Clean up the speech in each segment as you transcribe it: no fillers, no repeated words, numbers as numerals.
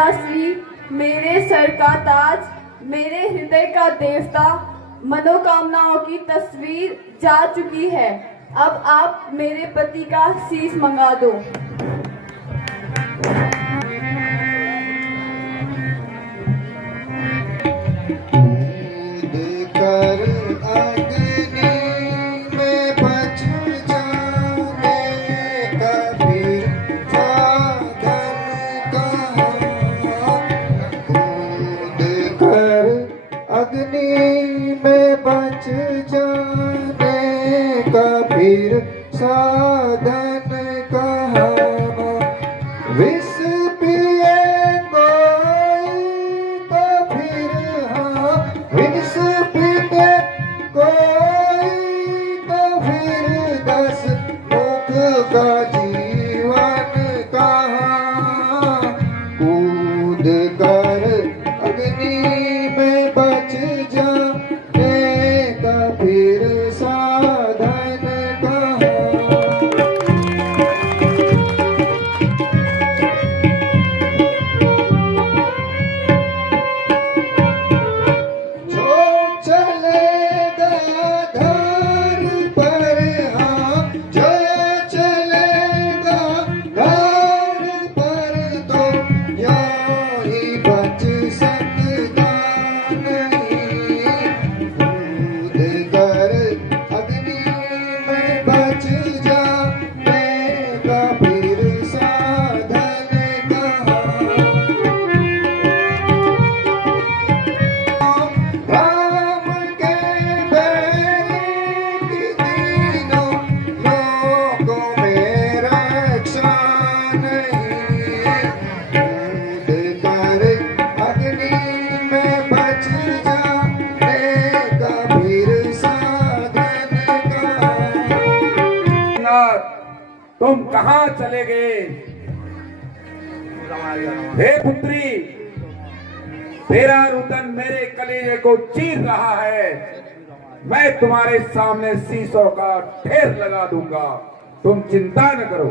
मेरा श्री, मेरे सर का ताज, मेरे हृदय का देवता, मनोकामनाओं की तस्वीर जा चुकी है। अब आप मेरे पति का शीश मंगा दो। अग्नि में बच जाने का फिर साधन कहाँ। विष पिए कोई तो फिर हाँ, विष पिए कोई तो फिर 10 मुख का जीवन कहाँ। कूद कर अग्नि में बच जाने का फिर साधन कहाँ। जो चलेगा घर पर हाँ, जो चलेगा घर पर तो यूं ही बच सकता नहीं। कूद कर अग्नि में बच जाने का फिर साधन कहाँ। राम के बैरिक तीनों लोकों में रक्षा नहीं। कूद कर अग्नि में बच जाने का फिर साधन कहाँ। नाथ, तुम कहाँ चले गए? हे पुत्री, तेरा रुदन मेरे कलेजे को चीर रहा है। मैं तुम्हारे सामने शीशों का ढेर लगा दूंगा, तुम चिंता न करो।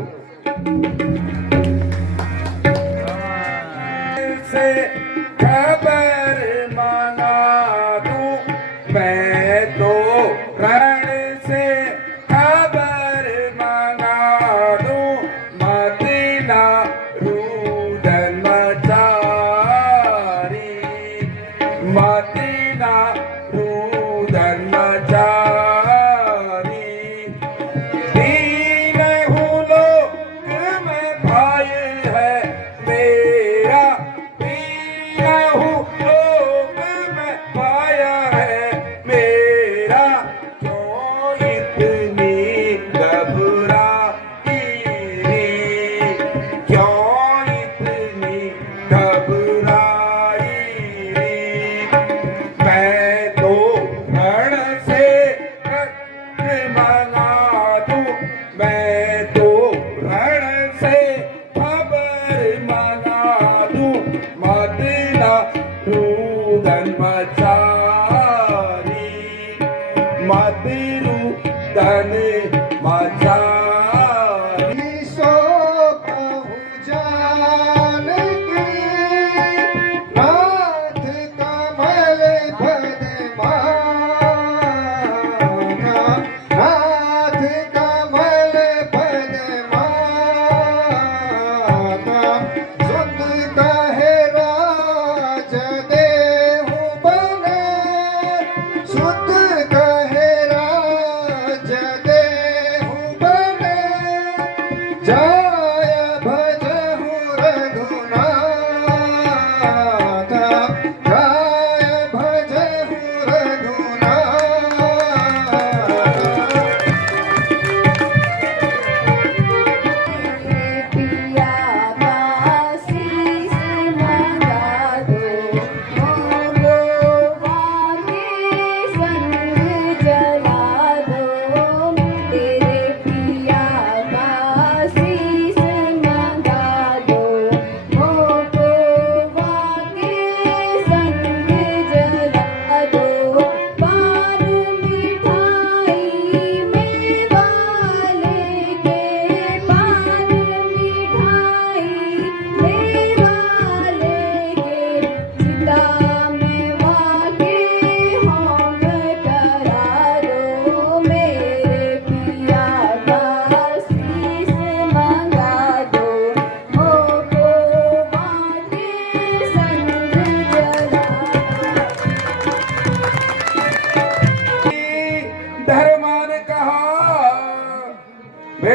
से खबर मांगा दूं मैं तो, रण से खबर मांगा दूं, मदीना रुदन मचारी, मदीना रुदन मचारी। दीन हूँ लोक में भाई है मेरा, दीन हूँ लोक में पाया है मेरा। क्यों इतनी घबराई रे, क्यों इतनी घबराई रे। मैं तो रण से खबर मंगा दूं, मैं तो रण से खबर मंगा दूं, मदीना रुदन मचारी, मदीरुदन मचारी। ईशो कहूँ जान की नाथ कमल पद माना, नाथ कमल पद माना। सुत कहे राज देहु बने, सुत कहे राज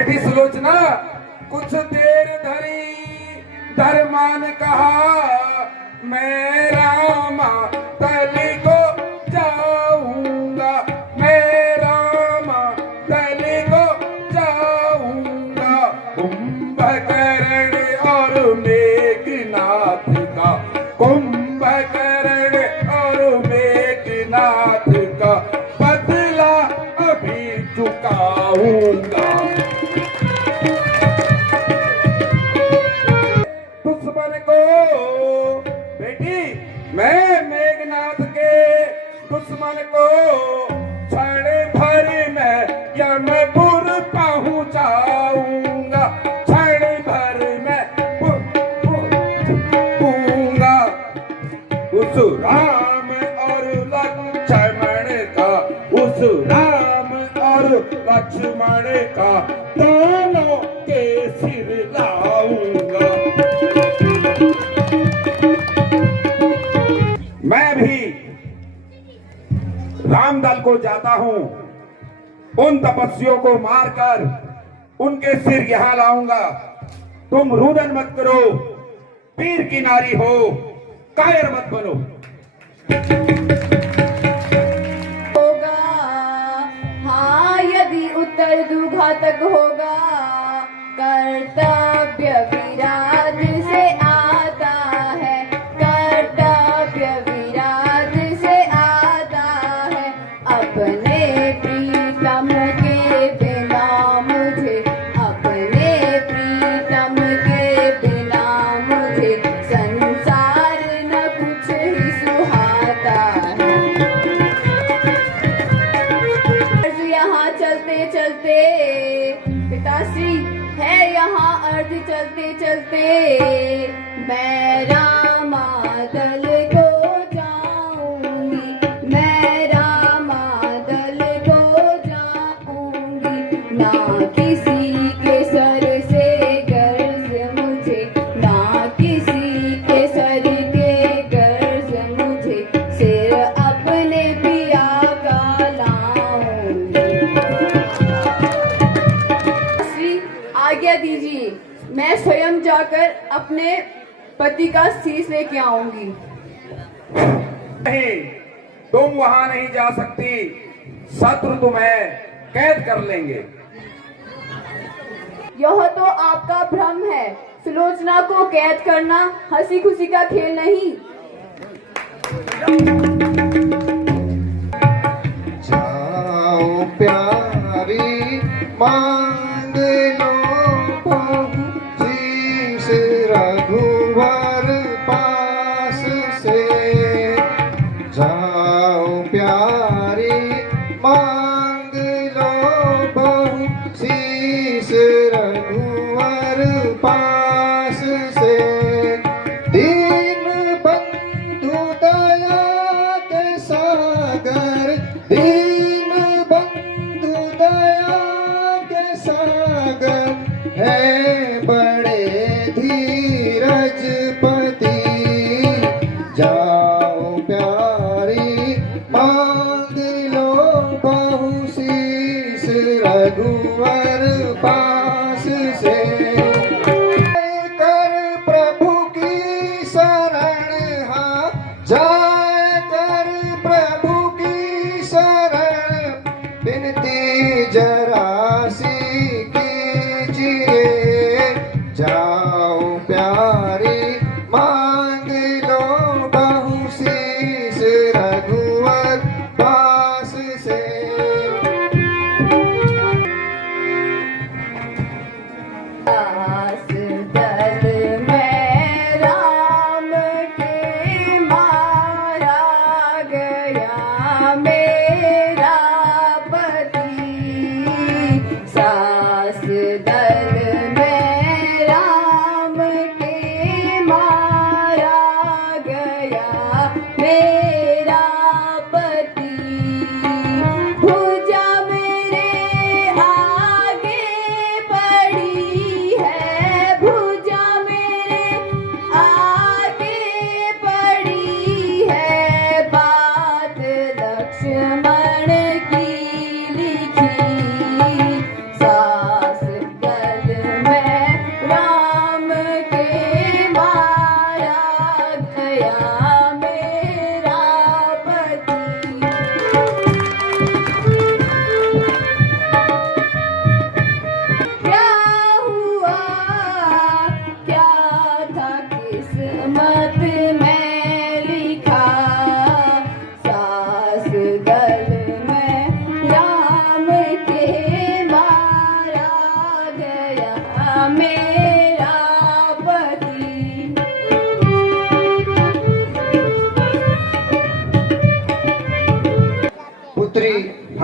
बेटी सुलोचना, कुछ देर धरी धर्मान कहा, मैं रामा तली को जाऊंगा, मैं रामा तली को जाऊंगा। कुंभकर्ण और मेघनाथ का, कुंभकर्ण और मेघनाथ का बदला अभी चुकाऊंगा। दुश्मन को बेटी, मैं मेघनाथ के दुश्मन को क्षण भर में यमपुर पहुंचाऊंगा, क्षण भर में पहुंचाऊंगा। उस राम और लक्ष्मण का, उस राम और लक्ष्मण का दोनों के सिर लाऊंगा। मैं भी रामदल को जाता हूं, उन तपस्वियों को मारकर उनके सिर यहां लाऊंगा। तुम रुदन मत करो, पीर की नारी हो, कायर मत बनो। होगा, हाँ यदि उत्तर दुघातक होगा, कर्तव्य विराट से आता है, कर्तव्य विराट से आता है। अपने प्रीतम के बिना मुझे, अपने प्रीतम के बिना मुझे संसार न कुछ ही सुहाता है। यहाँ चलते चलते पिताश्री है, यहाँ अर्ज चलते चलते मैं रामादल को जाऊंगी, मैं रामादल को जाऊंगी। ना किसी के सर से गर्ज मुझे, ना किसी के सर के गर्ज मुझे, सिर अपने पिया का लाऊंगी। श्री आज्ञा दीजिए, मैं स्वयं जाकर अपने पति का शीश लेके आऊंगी। नहीं, तुम वहां नहीं जा सकती, शत्रु तुम्हें कैद कर लेंगे। यह तो आपका भ्रम है, सुलोचना को कैद करना हंसी खुशी का खेल नहीं। जाओ प्यारी मांग लो बहु शीश रघुवर पास से। जाओ प्यारी मांग लो बहु शीश रघुवर पास से। दीन बंधु दया के सागर, दीन बंधु दया के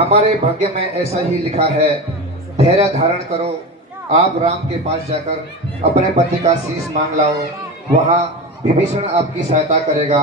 हमारे भाग्य में ऐसा ही लिखा है। धैर्य धारण करो, आप राम के पास जाकर अपने पति का शीश मांग लाओ, वहाँ विभीषण आपकी सहायता करेगा।